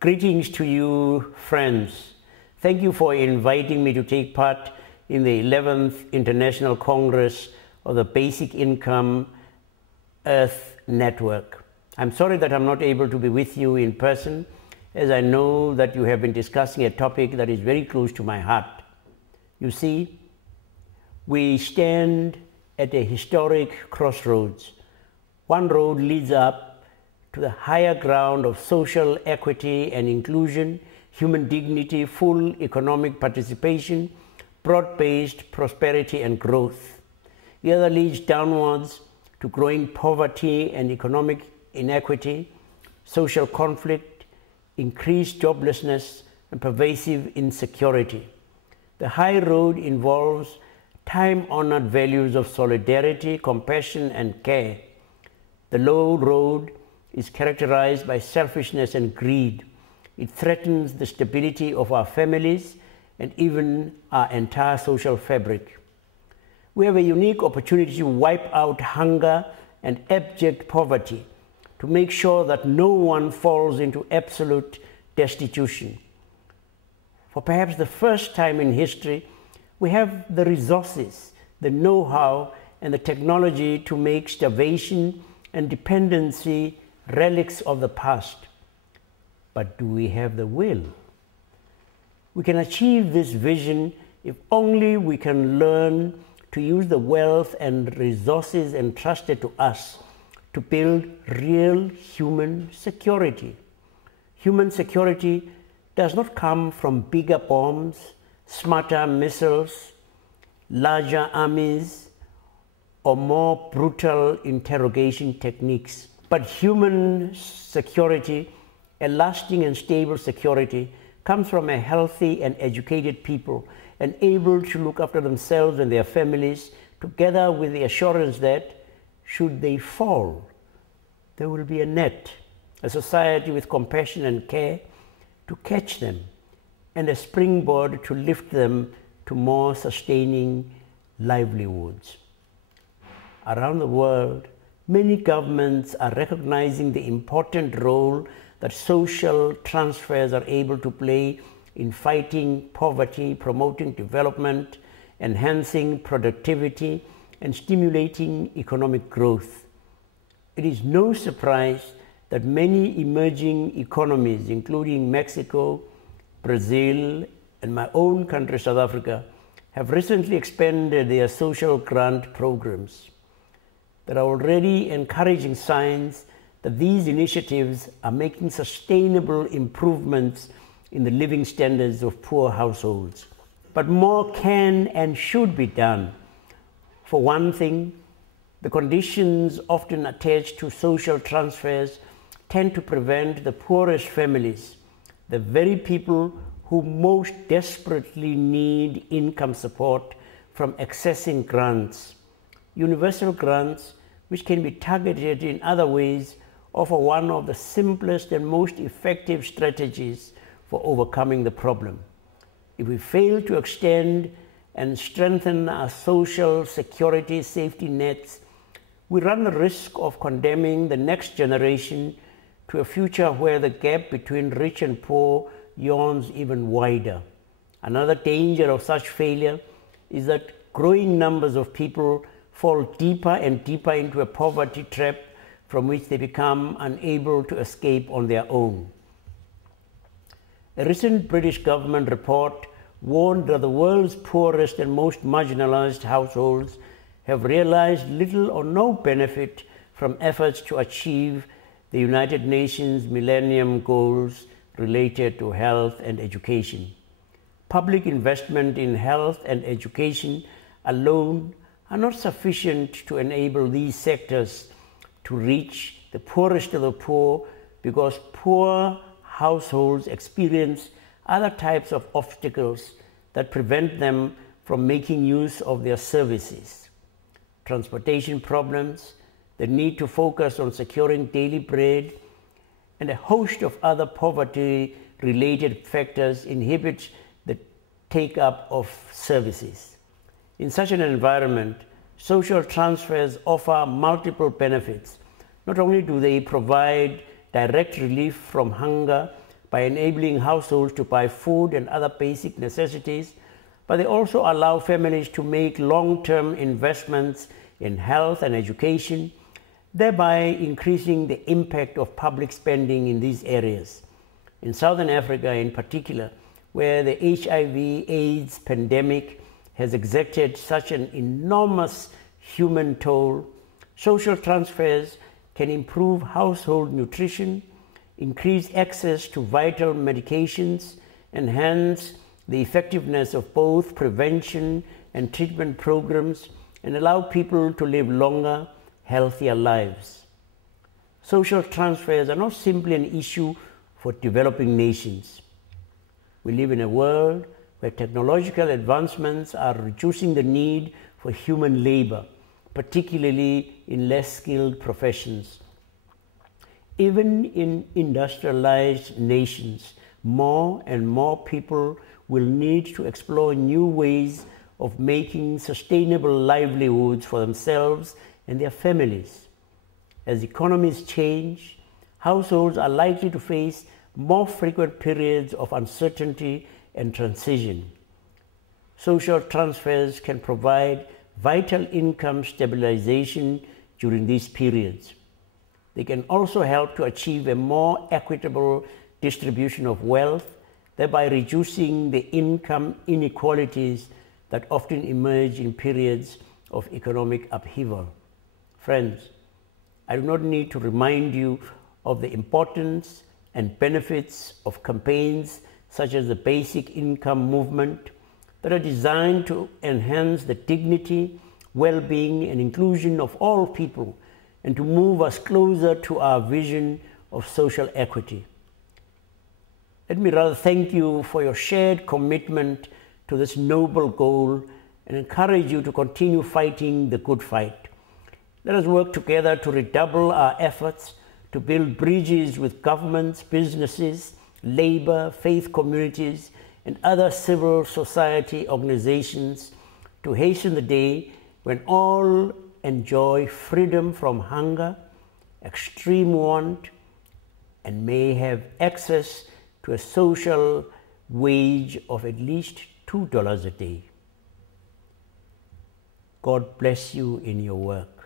Greetings to you, friends. Thank you for inviting me to take part in the 11th International Congress of the Basic Income Earth Network. I'm sorry that I'm not able to be with you in person, as I know that you have been discussing a topic that is very close to my heart. You see, we stand at a historic crossroads. One road leads up to the higher ground of social equity and inclusion, human dignity, full economic participation, broad-based prosperity and growth. The other leads downwards to growing poverty and economic inequity, social conflict, increased joblessness, and pervasive insecurity. The high road involves time-honored values of solidarity, compassion, and care. The low road is characterized by selfishness and greed. It threatens the stability of our families and even our entire social fabric. We have a unique opportunity to wipe out hunger and abject poverty, to make sure that no one falls into absolute destitution. For perhaps the first time in history, we have the resources, the know-how, and the technology to make starvation and dependency relics of the past. But do we have the will? We can achieve this vision if only we can learn to use the wealth and resources entrusted to us to build real human security. Human security does not come from bigger bombs, smarter missiles, larger armies, or more brutal interrogation techniques. But human security, a lasting and stable security, comes from a healthy and educated people and able to look after themselves and their families, together with the assurance that, should they fall, there will be a net, a society with compassion and care to catch them, and a springboard to lift them to more sustaining livelihoods. Around the world, many governments are recognizing the important role that social transfers are able to play in fighting poverty, promoting development, enhancing productivity, and stimulating economic growth. It is no surprise that many emerging economies, including Mexico, Brazil, and my own country, South Africa, have recently expanded their social grant programs. There are already encouraging signs that these initiatives are making sustainable improvements in the living standards of poor households. But more can and should be done. For one thing, the conditions often attached to social transfers tend to prevent the poorest families, the very people who most desperately need income support, from accessing grants. Universal grants, which can be targeted in other ways, offer one of the simplest and most effective strategies for overcoming the problem. If we fail to extend and strengthen our social security safety nets, we run the risk of condemning the next generation to a future where the gap between rich and poor yawns even wider. Another danger of such failure is that growing numbers of people fall deeper and deeper into a poverty trap from which they become unable to escape on their own. A recent British government report warned that the world's poorest and most marginalized households have realized little or no benefit from efforts to achieve the United Nations Millennium Goals related to health and education. Public investment in health and education alone are not sufficient to enable these sectors to reach the poorest of the poor, because poor households experience other types of obstacles that prevent them from making use of their services. Transportation problems, the need to focus on securing daily bread, and a host of other poverty-related factors inhibit the take-up of services. In such an environment, social transfers offer multiple benefits. Not only do they provide direct relief from hunger, by enabling households to buy food and other basic necessities, but they also allow families to make long-term investments in health and education, thereby increasing the impact of public spending in these areas. In Southern Africa in particular, where the HIV/AIDS pandemic has exacted such an enormous human toll, social transfers can improve household nutrition, increase access to vital medications, enhance the effectiveness of both prevention and treatment programs, and allow people to live longer, healthier lives. Social transfers are not simply an issue for developing nations. We live in a world where technological advancements are reducing the need for human labor, particularly in less skilled professions. Even in industrialized nations, more and more people will need to explore new ways of making sustainable livelihoods for themselves and their families. As economies change, households are likely to face more frequent periods of uncertainty and transition. Social transfers can provide vital income stabilization during these periods. They can also help to achieve a more equitable distribution of wealth, thereby reducing the income inequalities that often emerge in periods of economic upheaval. Friends, I do not need to remind you of the importance and benefits of campaigns such as the Basic Income Movement that are designed to enhance the dignity, well-being, and inclusion of all people and to move us closer to our vision of social equity. Let me rather thank you for your shared commitment to this noble goal and encourage you to continue fighting the good fight. Let us work together to redouble our efforts to build bridges with governments, businesses, labor, faith communities, and other civil society organizations to hasten the day when all enjoy freedom from hunger, extreme want, and may have access to a social wage of at least $2 a day. God bless you in your work.